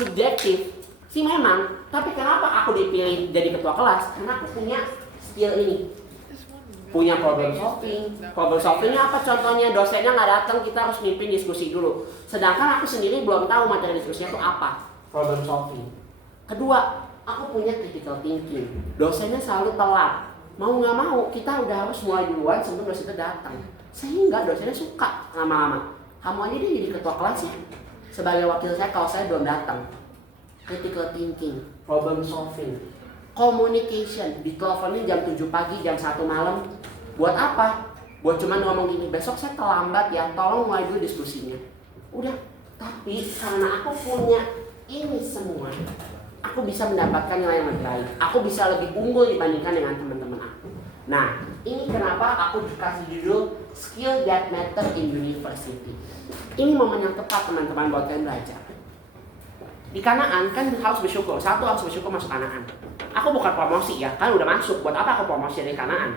subjektif sih memang, tapi kenapa aku dipilih jadi ketua kelas? Karena aku punya skill ini, punya problem solving. Problem solvingnya apa contohnya? Dosennya nggak datang, kita harus mimpin diskusi dulu. Sedangkan aku sendiri belum tahu materi diskusinya itu apa. Problem solving. Kedua, aku punya critical thinking. Dosennya selalu telat. Mau nggak mau, kita udah harus mulai duluan sebelum dosen itu datang. Sehingga dosennya suka lama-lama. Kamu aja dia jadi ketua kelas ya. Sebagai wakil saya kalau saya belum datang. Critical thinking, problem solving, communication. Diteleponin jam 7 pagi, jam 1 malam. Buat apa? Buat cuma ngomong gini, besok saya terlambat ya, tolong mulai dulu diskusinya. Udah, tapi karena aku punya ini semua, aku bisa mendapatkan nilai yang lebih baik. Aku bisa lebih unggul dibandingkan dengan teman-teman aku. Nah, ini kenapa aku dikasih judul Skill That Matter in University. Ini momen yang tepat teman-teman buat kalian belajar. Di Kanaan kan harus bersyukur. Satu, harus bersyukur masuk Kanaan. Aku bukan promosi ya, kan udah masuk. Buat apa aku promosi dari Kanaan?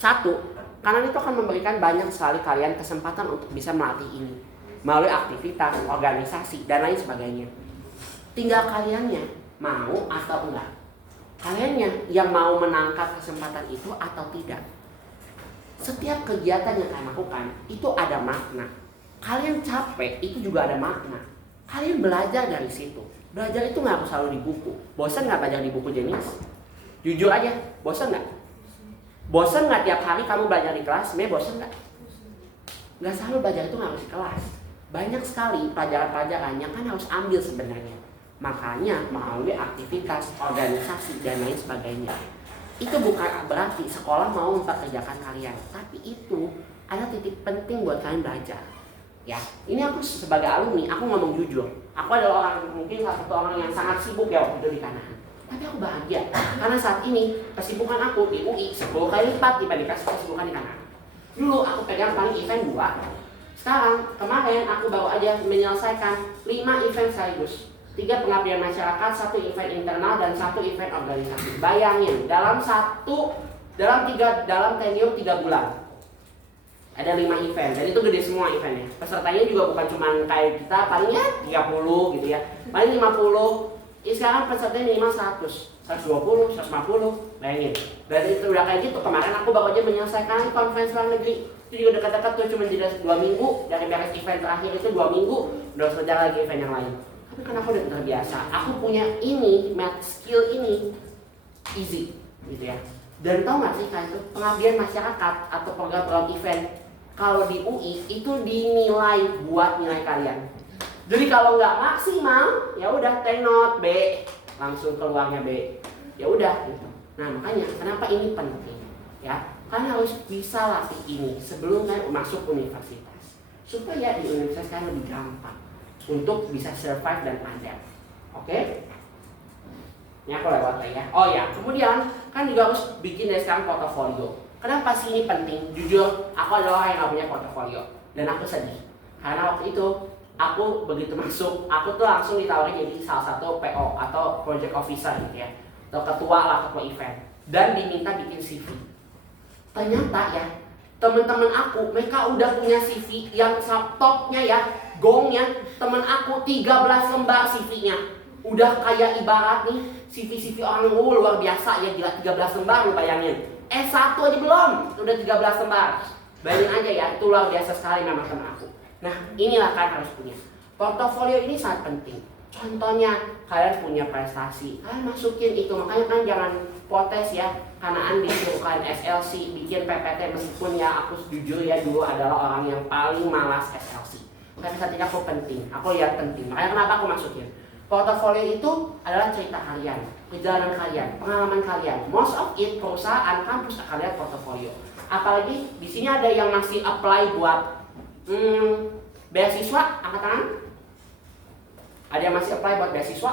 Satu, Kanaan itu akan memberikan banyak sekali kalian kesempatan untuk bisa melatih ini melalui aktivitas, organisasi, dan lain sebagainya. Tinggal kaliannya mau atau enggak. Kaliannya yang mau menangkap kesempatan itu atau tidak. Setiap kegiatan yang kalian lakukan itu ada makna. Kalian capek itu juga ada makna. Kalian belajar dari situ. Belajar itu nggak harus selalu di buku. Bosan nggak belajar di buku jenis? Jujur aja, bosan nggak? Bosan nggak tiap hari kamu belajar di kelas? Sebenarnya bosan nggak? Nggak selalu belajar itu nggak harus di kelas. Banyak sekali pelajaran-pelajaran yang kan harus ambil sebenarnya. Makanya melalui aktivitas, organisasi, dan lain sebagainya. Itu bukan berarti sekolah mau mempekerjakan kalian, tapi itu ada titik penting buat kalian belajar. Ya, ini aku sebagai alumni, aku ngomong jujur. Aku adalah orang, mungkin salah satu orang yang sangat sibuk ya waktu itu di Kanaan. Tapi aku bahagia, karena saat ini kesibukan aku di UI 10 kali lipat dibandingkan kesibukan di Kanaan. Dulu aku pegang paling event 2. Sekarang, kemarin aku baru aja menyelesaikan 5 event sekaligus. 3 pengabdian masyarakat, 1 event internal, dan 1 event organisasi. Bayangin, dalam tenure 3 bulan. Ada 5 event, jadi itu gede semua eventnya. Pesertanya juga bukan cuma kayak kita, palingnya 30 gitu ya. Paling 50, sekarang pesertanya minimal 100, 120, 150, bayangin. Berarti itu udah kayak gitu. Kemarin aku baru aja menyelesaikan konferensi luar negeri. Itu juga dekat-dekat tuh, cuma jeda 2 minggu. Dari beres event terakhir itu 2 minggu, udah selesai lagi event yang lain. Tapi karena aku udah terbiasa, aku punya ini, skill ini, easy gitu ya. Dan tau gak sih kan itu pengabdian masyarakat atau program-program event kalau di UI itu dinilai buat nilai kalian. Jadi kalau nggak maksimal, ya udah tenor B, langsung keluarnya B. Ya udah gitu. Nah makanya kenapa ini penting ya? Kalian harus bisa latih ini sebelum kalian masuk universitas, supaya di universitas kalian lebih gampang untuk bisa survive dan adapt. Oke? Ini aku lewat ya. Oh ya, kemudian kan juga harus bikin dari sekarang portofolio. Kenapa sih ini penting? Jujur, aku adalah orang yang gak punya portofolio. Dan aku sedih. Karena waktu itu, aku begitu masuk, aku tuh langsung ditawarin jadi salah satu PO atau project officer gitu ya. Atau ketua event. Dan diminta bikin CV. Ternyata ya, teman-teman aku, mereka udah punya CV yang topnya ya, gongnya, teman aku 13 lembar CV-nya. Udah kayak ibarat nih, CV orang luar biasa ya, gila 13 lembar lu bayangin. S1 aja belum, udah 13 lembar. Bayangin aja ya, itu luar biasa sekali memang teman aku. Nah, inilah kalian harus punya. Portofolio ini sangat penting. Contohnya, kalian punya prestasi, kalian masukin itu. Makanya kan jangan protes ya, karena disuruh kalian SLC, bikin PPT. Meskipun ya aku jujur ya, dulu adalah orang yang paling malas SLC. Tapi saat ini aku penting, aku lihat penting. Makanya kenapa aku masukin. Portofolio itu adalah cerita kalian, perjalanan kalian, pengalaman kalian. Most of it perusahaan kampus akan lihat portofolio. Apalagi di sini ada yang masih apply buat beasiswa, angkat tangan. Ada yang masih apply buat beasiswa.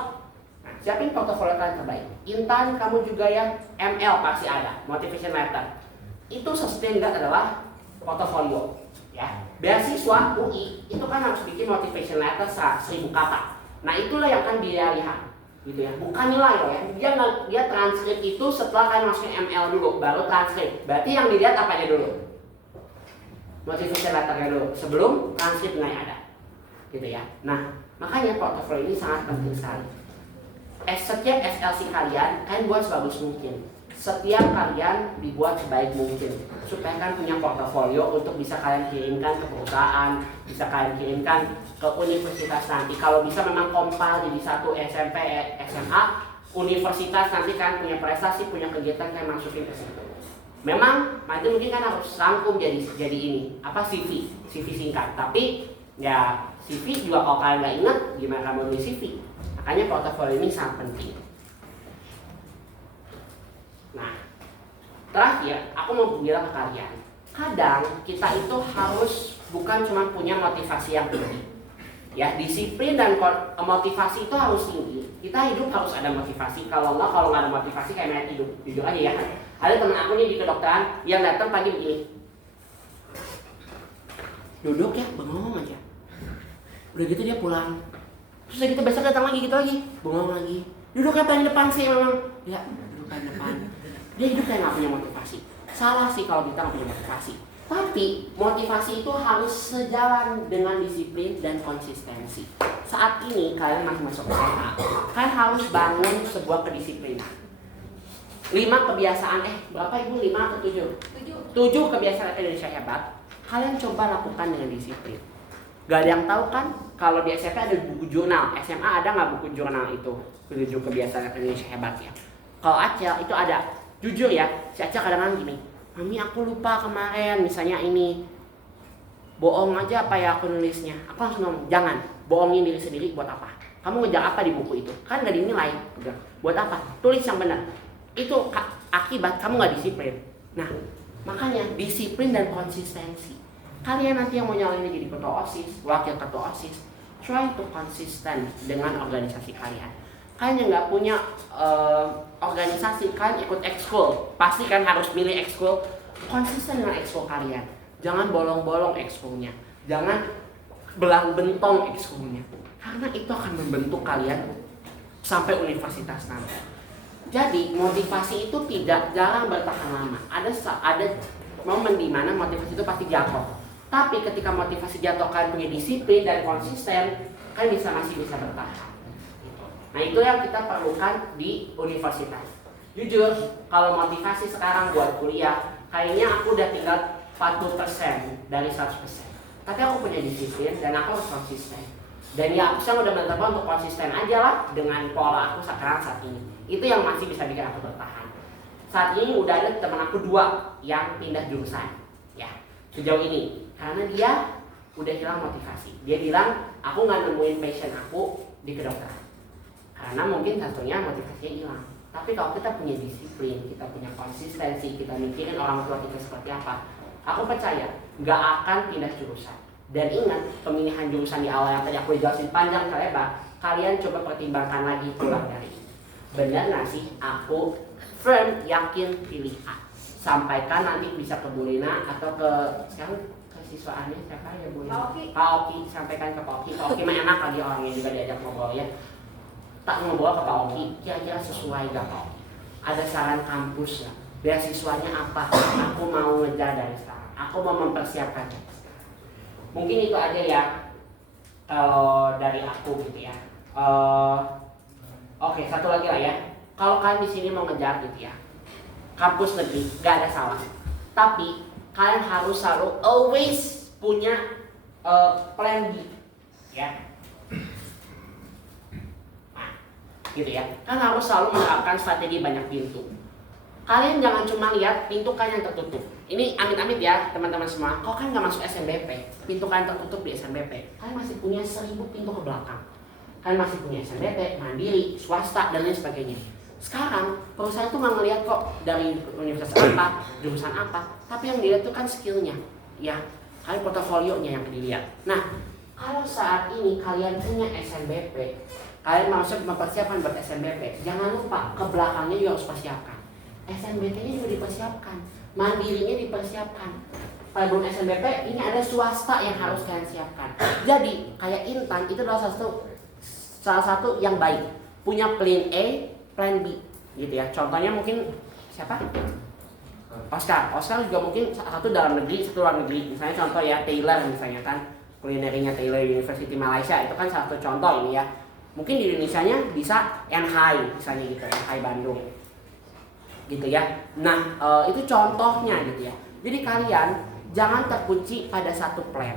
Nah, siapin portofolio kalian terbaik. Intan, kamu juga ya, ML pasti ada, motivation letter. Itu sesuatu adalah portofolio. Ya, beasiswa UI itu kan harus bikin motivation letter 1000 kata. Nah itulah yang akan dia lihat, gitu ya. Bukan nilai loh ya. Dia transkrip itu setelah kalian masukin ML dulu, baru transkrip. Berarti yang dilihat apa aja dulu? Motivation letternya dulu, sebelum transkrip nilai ada, gitu ya. Nah Makanya portofolio ini sangat penting sekali. Setiap SLC kalian buat sebagus mungkin. Setiap kalian dibuat sebaik mungkin supaya kan punya portofolio untuk bisa kalian kirimkan ke perusahaan, bisa kalian kirimkan ke universitas nanti. Kalau bisa memang kompal jadi satu SMP, SMA, universitas nanti kan punya prestasi, punya kegiatan kan masukin ke situ. Memang nanti mungkin kan harus rangkum jadi ini CV singkat. Tapi ya CV juga kalau kalian nggak ingat gimana kamu nulis CV. Makanya portofolio ini sangat penting. Nah, terakhir aku mau bilang ke kalian, kadang kita itu harus bukan cuma punya motivasi yang tinggi. Ya, disiplin dan motivasi itu harus tinggi. Kita hidup harus ada motivasi. Kalau nggak ada motivasi kayak mayat hidup. Jujur aja ya. Ada teman aku nih di kedokteran yang datang pagi begini. Duduk ya, bengong aja. Udah gitu dia pulang. Terus kita besok datang lagi gitu lagi, bengong lagi. Duduk ya paling depan sih memang. Ya, duduk paling depan. Dia hidup kayak nggak punya motivasi. Salah sih kalau kita nggak punya motivasi. Tapi motivasi itu harus sejalan dengan disiplin dan konsistensi. Saat ini kalian masih masuk SMA, kalian harus bangun sebuah kedisiplinan. 5 kebiasaan, berapa ibu? 5 atau 7? 7 kebiasaan Indonesia hebat. Kalian coba lakukan dengan disiplin. Gak ada yang tahu kan kalau di SMP ada buku jurnal, SMA ada nggak buku jurnal itu 7 kebiasaan Indonesia hebat ya? Kalau Acel itu ada. Jujur ya, si Acel kadang-kadang gini, Mami aku lupa kemarin misalnya ini, bohong aja apa ya aku nulisnya. Aku langsung ngomong, jangan, bohongin diri sendiri buat apa? Kamu ngejar apa di buku itu? Kan gak dinilai. Udah. Buat apa? Tulis yang benar. Itu akibat kamu gak disiplin. Nah, makanya disiplin dan konsistensi. Kalian nanti yang mau nyalonin jadi ketua OSIS, wakil ketua OSIS, try to konsisten dengan organisasi kalian. Kalian yang nggak punya organisasi, kalian ikut ekskul, pasti kan harus milih ekskul. Konsisten dengan ekskul kalian. Jangan bolong-bolong ekskulnya, jangan belang bentong ekskulnya, karena itu akan membentuk kalian sampai universitas nanti. Jadi motivasi itu jarang bertahan lama. Ada momen di mana motivasi itu pasti jatuh. Tapi ketika motivasi jatuh, kalian punya disiplin dan konsisten, kalian masih bisa bertahan. Nah, itu yang kita perlukan di universitas. Jujur, kalau motivasi sekarang buat kuliah, kayaknya aku udah tinggal 40% dari 100%. Tapi aku punya disiplin dan aku harus konsisten. Dan ya aku sekarang udah mencoba untuk konsisten aja lah dengan pola aku sekarang saat ini. Itu yang masih bisa bikin aku bertahan. Saat ini udah ada teman aku 2 yang pindah jurusan. Ya, sejauh ini. Karena dia udah hilang motivasi. Dia bilang, aku gak nemuin passion aku di kedokteran. Karena mungkin satunya motivasinya hilang. Tapi kalau kita punya disiplin, kita punya konsistensi, kita mikirin orang tua kita seperti apa, aku percaya gak akan pindah jurusan. Dan ingat, pemilihan jurusan di awal yang tadi aku jelasin panjang lebar, kalian coba pertimbangkan lagi pulang dari ini. Benar gak sih aku firm yakin pilih A? Sampaikan nanti bisa ke Bu Lina atau ke sekarang siswaannya siapa ya Bu? Pak Oki, sampaikan ke Pak Oki. Pak Oki mah enak lagi orangnya juga diajak ngobrol ya. Tak ngobrol ke Pak Oki, kira-kira sesuai gak Pak Oki? Ada saran kampus ya? Beasiswanya apa? Aku mau ngejar dari sekarang. Aku mau mempersiapkan. Mungkin itu aja ya kalau dari aku gitu ya. Oke, satu lagi lah ya. Kalau kalian di sini mau ngejar gitu ya, kampus negeri gak ada salah. Tapi kalian harus selalu always punya plan B, ya. Nah, gitu ya. Kan harus selalu menerapkan strategi banyak pintu. Kalian jangan cuma lihat pintu kalian yang tertutup. Ini amit-amit ya teman-teman semua. Kalau kan nggak masuk SNBP, pintu kalian tertutup di SNBP, kalian masih punya 1000 pintu ke belakang. Kalian masih punya SNBP, mandiri, swasta dan lain sebagainya. Sekarang perusahaan itu nggak ngelihat kok dari universitas apa, jurusan apa, tapi yang dilihat itu kan skillnya, ya, kalian portofolionya yang dilihat. Nah, kalau saat ini kalian punya SNBP, kalian maksud mempersiapkan buat SNBP, jangan lupa ke belakangnya juga harus persiapkan. SNBP-nya juga dipersiapkan, mandirinya dipersiapkan. Pada belum SNBP, ini ada swasta yang harus kalian siapkan. Jadi kayak Intan itu adalah salah satu yang baik, punya plan A, plan B gitu ya. Contohnya mungkin siapa? Oscar juga mungkin satu dalam negeri, satu luar negeri. Misalnya contoh ya Taylor misalnya kan. kulinerinya Taylor University Malaysia, itu kan satu contoh ini ya. Mungkin di Indonesianya bisa NHI misalnya gitu, NHI Bandung gitu ya. Nah itu contohnya gitu ya. Jadi kalian jangan terkunci pada satu plan.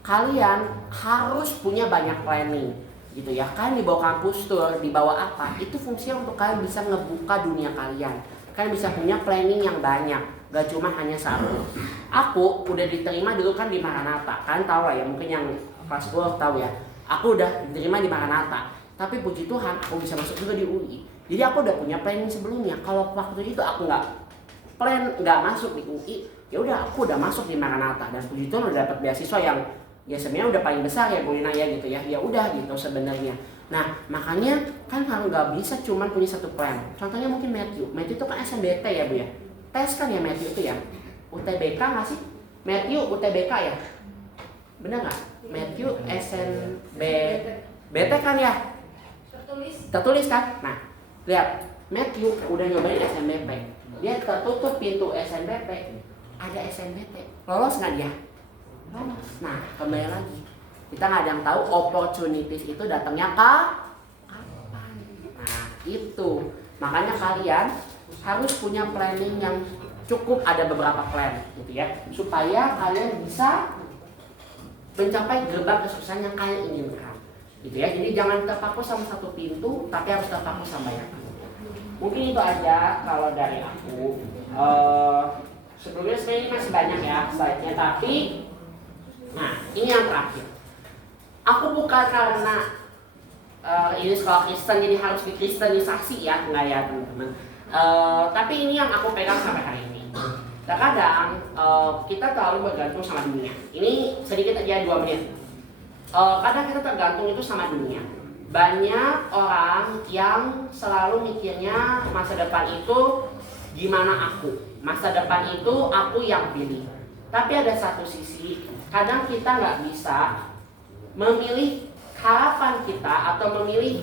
Kalian harus punya banyak planning gitu ya. Kalian dibawa kampus tour, dibawa apa, itu fungsinya untuk kalian bisa ngebuka dunia kalian. Kalian bisa punya planning yang banyak, gak cuma hanya satu. Aku udah diterima dulu kan di Maranatha. Kalian tahu lah ya, mungkin yang kelas 10 tahu ya. Aku udah diterima di Maranatha. Tapi puji Tuhan aku bisa masuk juga di UI. Jadi aku udah punya planning sebelumnya. Kalau waktu itu aku nggak masuk di UI, ya udah aku udah masuk di Maranatha dan puji Tuhan udah dapat beasiswa yang ya sebenarnya udah paling besar ya Bu Lina ya gitu ya. Ya udah gitu sebenarnya. Nah makanya kan kalau nggak bisa cuma punya satu plan. Contohnya mungkin Matthew itu kan SNBT ya Bu ya. Tes kan ya Matthew itu ya. UTBK nggak sih? Matthew UTBK ya. Bener nggak? Matthew SNBT kan ya. Tertulis kan? Nah lihat Matthew udah nyobain SNBP. Dia tertutup pintu SNBP. Ada SNBT. Lolos nggak dia? Lolos. Nah kembali lagi, kita nggak ada yang tahu opportunities itu datangnya kapan. Nah itu makanya kalian harus punya planning yang cukup, ada beberapa plan gitu ya, supaya kalian bisa mencapai gerbang kesuksesan yang kalian inginkan gitu ya. Jadi jangan terpaku sama satu pintu, tapi harus terpaku sama banyak pintu. Mungkin itu aja kalau dari aku. Sebelumnya sebenarnya ini masih banyak ya slide-nya, tapi nah ini yang terakhir. Aku bukan karena ini sekolah Kristen jadi harus dikristenisasi ya, enggak ya teman-teman. Tapi ini yang aku pegang sampai hari ini. Terkadang kita terlalu bergantung sama dunia. Ini sedikit aja 2 menit. Kadang kita tergantung itu sama dunia. Banyak orang yang selalu mikirnya masa depan itu gimana aku, masa depan itu aku yang pilih. Tapi ada satu sisi, kadang kita nggak bisa memilih harapan kita atau memilih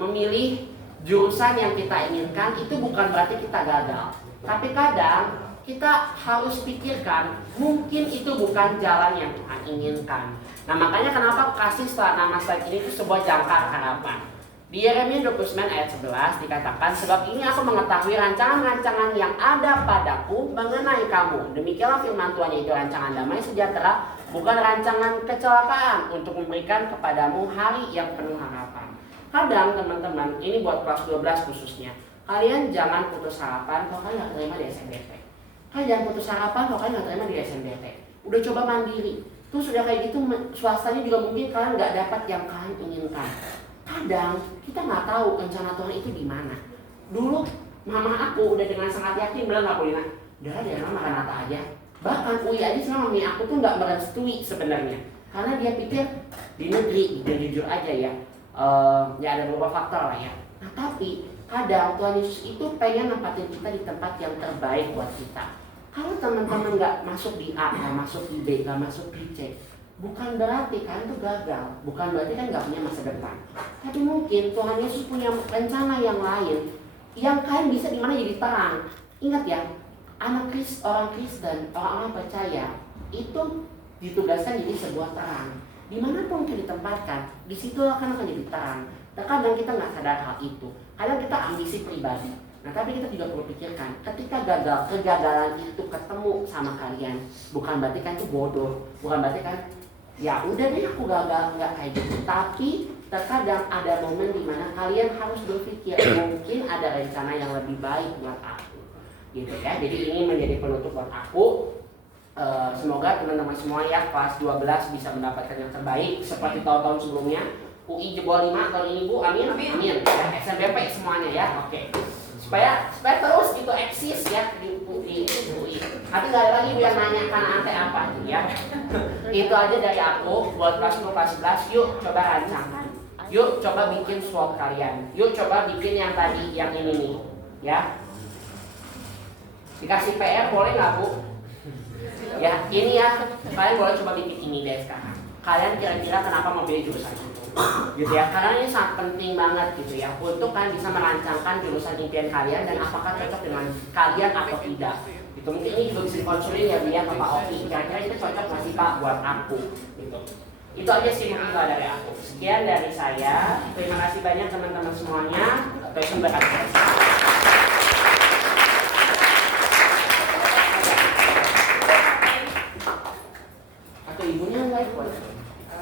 memilih jurusan yang kita inginkan. Itu bukan berarti kita gagal, tapi kadang kita harus pikirkan mungkin itu bukan jalan yang Tuhan inginkan. Nah makanya kenapa kasih setelah nama slide ini itu sebuah jangkar harapan. Di Yeremia 29 ayat 11 dikatakan, sebab ini aku mengetahui rancangan-rancangan yang ada padaku mengenai kamu. Demikianlah firman Tuhan, yaitu rancangan damai sejahtera, bukan rancangan kecelakaan, untuk memberikan kepadamu hari yang penuh harapan. Kadang teman-teman, ini buat kelas 12 khususnya, kalian jangan putus harapan kalau kalian gak terima di SNBP. Kalian jangan putus harapan kalau kalian gak terima di SNBP. Udah coba mandiri, terus udah kayak gitu swastanya juga mungkin kalian gak dapat yang kalian inginkan. Kadang kita nggak tahu rencana Tuhan itu di mana. Dulu mama aku udah dengan sangat yakin, bilang nggak boleh, udah dia Maranatha aja. Bahkan UI aja sama mami aku tuh nggak merestui sebenarnya, karena dia pikir di negeri, dan jujur aja ya, ya ada beberapa faktor lah ya. Nah tapi kadang Tuhan Yesus itu pengen nempatin kita di tempat yang terbaik buat kita. Kalau teman-teman nggak masuk di A, nggak masuk di B, nggak masuk di C, bukan berarti kalian tuh gagal, bukan berarti kan nggak punya masa depan. Tapi mungkin Tuhan Yesus punya rencana yang lain, yang kalian bisa di mana jadi terang. Ingat ya, orang Kristen, orang-orang percaya itu ditugaskan jadi sebuah terang. Dimanapun kita ditempatkan, di situ akan jadi terang. Terkadang kita nggak sadar hal itu. Kadang kita ambisi pribadi. Nah tapi kita juga perlu pikirkan, ketika kegagalan itu ketemu sama kalian, bukan berarti kan itu bodoh, bukan berarti kan ya udah deh aku gagal, nggak kayak gitu. Tapi terkadang ada momen dimana kalian harus berpikir mungkin ada rencana yang lebih baik buat aku, gitu ya. Jadi ini menjadi penutup buat aku. Semoga teman-teman semua ya kelas 12 bisa mendapatkan yang terbaik seperti tahun-tahun sebelumnya. UI jebol 5 tahun ini Bu, amin. Ya, SNBP semuanya ya, oke. Supaya terus itu eksis ya di UI. Nanti nggak ada lagi yang nanya kan ante apa gitu ya. Itu aja dari aku buat kelas 10 kelas 11. Yuk coba rancang. Yuk coba bikin SWOT kalian. Yuk coba bikin yang tadi yang ini nih ya. Dikasih PR boleh nggak Bu? Ya ini ya, kalian boleh coba bikin ini deh sekarang. Kalian kira-kira kenapa mau pilih jurusan itu? gitu ya, karena ini sangat penting banget gitu ya untuk kan bisa merancangkan jurusan impian kalian dan apakah cocok dengan kalian atau tidak gitu. Mungkin ini juga bisa dikonsulin ya dia ke Pak Oki, kira-kira itu cocok nggak sih Pak buat aku gitu. Itu aja sih mungkin kalau dari aku. Sekian dari saya, terima kasih banyak teman-teman semuanya. Passion berkat atau ibunya nggak ikut?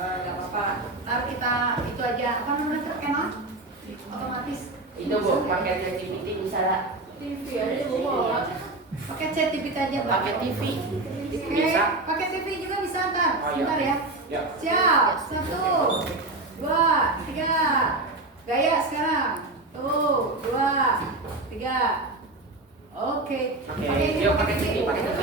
Gak apa-apa. Ntar kita itu aja apa namanya terkenal otomatis. Itu Bu, pakai ChatGPT bisa lah. TV aja Bu. Pakai ChatGPT aja Bu. Pakai TV Oke, bisa. pakai TV juga bisa ntar. Oh, iya. Bentar ya. Ya. Siap. 1, 2, 3. Gaya sekarang. Tuh, 2, 3. Oke. Oke, yuk pakai TV, pakai TV.